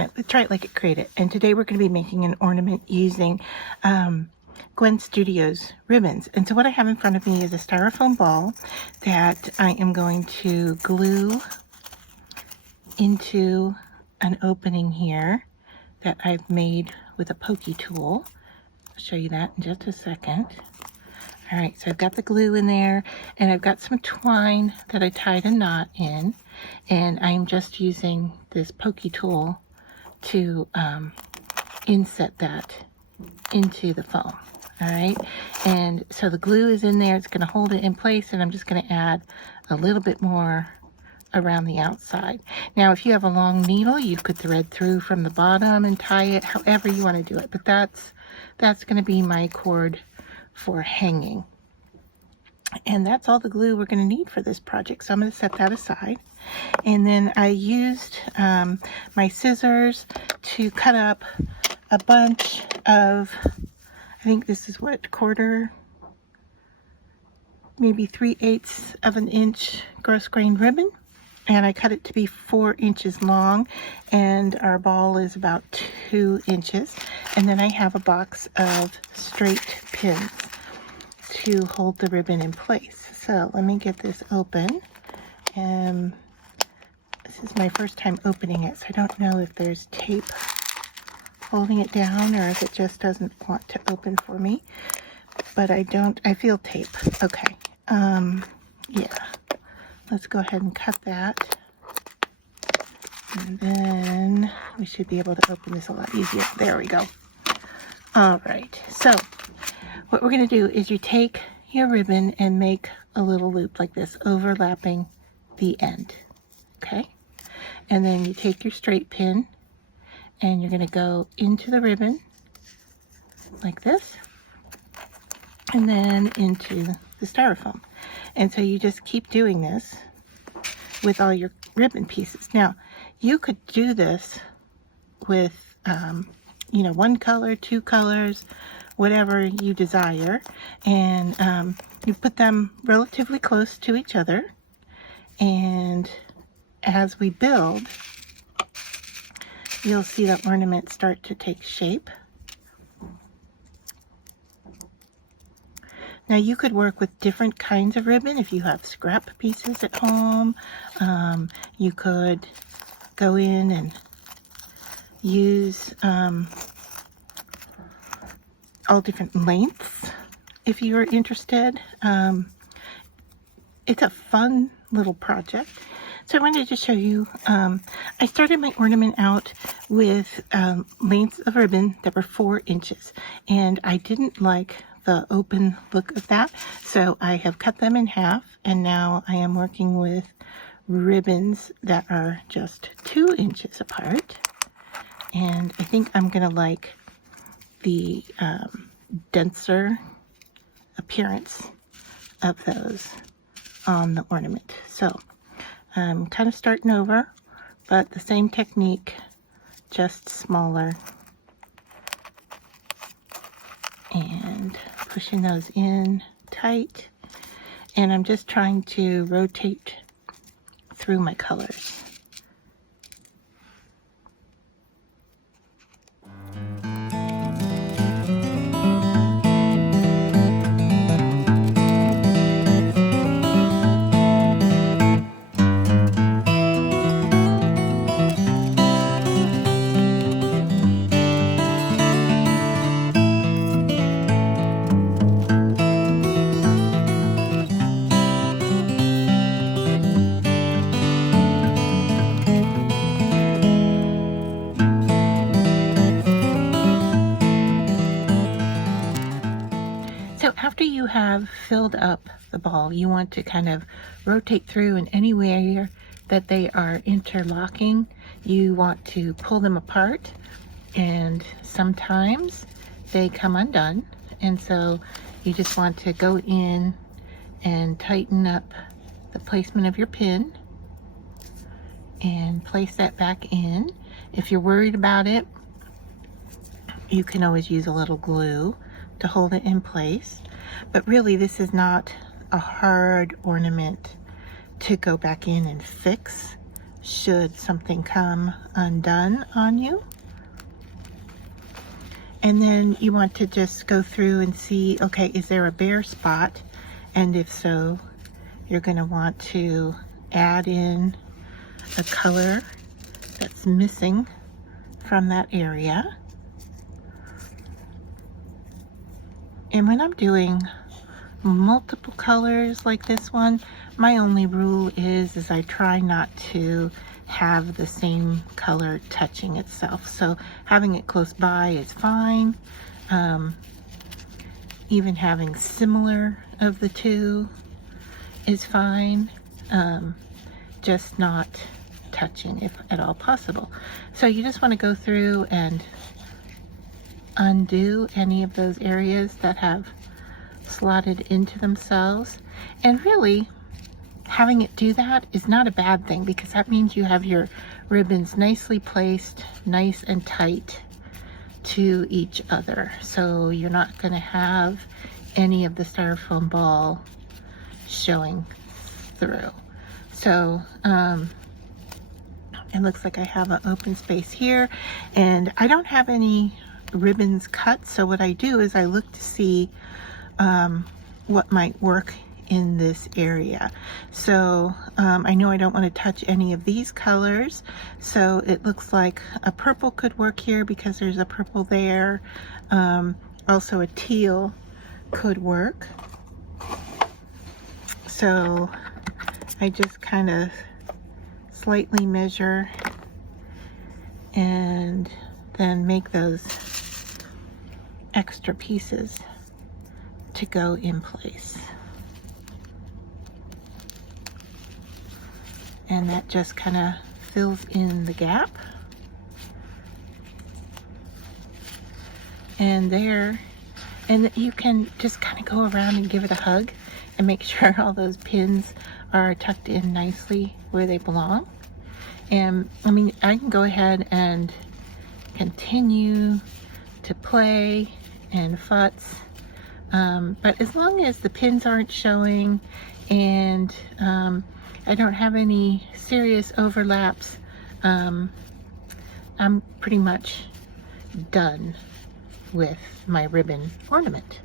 Ornament. Let's try it like it created. And today we're going to be making an ornament using Gwen Studio's ribbons. And so what I have in front of me is a styrofoam ball that I am going to glue into an opening here that I've made with a pokey tool. I'll show you that in just a second. All right, so I've got the glue in there, and I've got some twine that I tied a knot in, and I'm just using this pokey tool to inset that into the foam. All right, and so the glue is in there. It's going to hold it in place, and I'm just going to add a little bit more around the outside. Now, if you have a long needle, you could thread through from the bottom and tie it however you want to do it, but that's going to be my cord for hanging. And that's all the glue we're going to need for this project, so I'm going to set that aside. And then I used my scissors to cut up a bunch of, I think this is what, quarter, maybe 3/8 of an inch gross grain ribbon, and I cut it to be 4 inches long, and our ball is about 2 inches. And then I have a box of straight pins to hold the ribbon in place. So let me get this open. This is my first time opening it, so I don't know if there's tape holding it down or if it just doesn't want to open for me. But I feel tape. Okay. Yeah. Let's go ahead and cut that. And then we should be able to open this a lot easier. There we go. All right. So what we're going to do is you take your ribbon and make a little loop like this, overlapping the end. Okay. And then you take your straight pin and you're going to go into the ribbon like this, and then into the styrofoam. And so you just keep doing this with all your ribbon pieces. Now, you could do this with, you know, 1 color, 2 colors, whatever you desire. And you put them relatively close to each other. And as we build, you'll see the ornament start to take shape. Now, you could work with different kinds of ribbon if you have scrap pieces at home. You could go in and use all different lengths if you are interested. It's a fun little project. So I wanted to show you, I started my ornament out with lengths of ribbon that were 4 inches, and I didn't like the open look of that, so I have cut them in half, and now I am working with ribbons that are just 2 inches apart. And I think I'm gonna like the denser appearance of those on the ornament. So I'm kind of starting over, but the same technique, just smaller, and pushing those in tight. And I'm just trying to rotate through my colors. So after you have filled up the ball, you want to kind of rotate through, and anywhere that they are interlocking, you want to pull them apart, and sometimes they come undone, and so you just want to go in and tighten up the placement of your pin and place that back in. If you're worried about it, you can always use a little glue to hold it in place. But really, this is not a hard ornament to go back in and fix. should something come undone on you. And then you want to just go through and see, okay, is there a bare spot? And if so, you're going to want to add in a color that's missing from that area. And when I'm doing multiple colors like this one, my only rule is I try not to have the same color touching itself. So having it close by is fine. Even having similar of the two is fine. Just not touching if at all possible. So you just want to go through and undo any of those areas that have slotted into themselves. And really, having it do that is not a bad thing, because that means you have your ribbons nicely placed, nice and tight to each other. So you're not going to have any of the styrofoam ball showing through. So it looks like I have an open space here, and I don't have any ribbons cut. So what I do is I look to see what might work in this area. So I know I don't want to touch any of these colors, so it looks like a purple could work here because there's a purple there. Also a teal could work. So I just kind of slightly measure and then make those extra pieces to go in place. And that just kind of fills in the gap. And there, and you can just kind of go around and give it a hug and make sure all those pins are tucked in nicely where they belong. And I mean, I can go ahead and continue to play and futz, but as long as the pins aren't showing and I don't have any serious overlaps, I'm pretty much done with my ribbon ornament.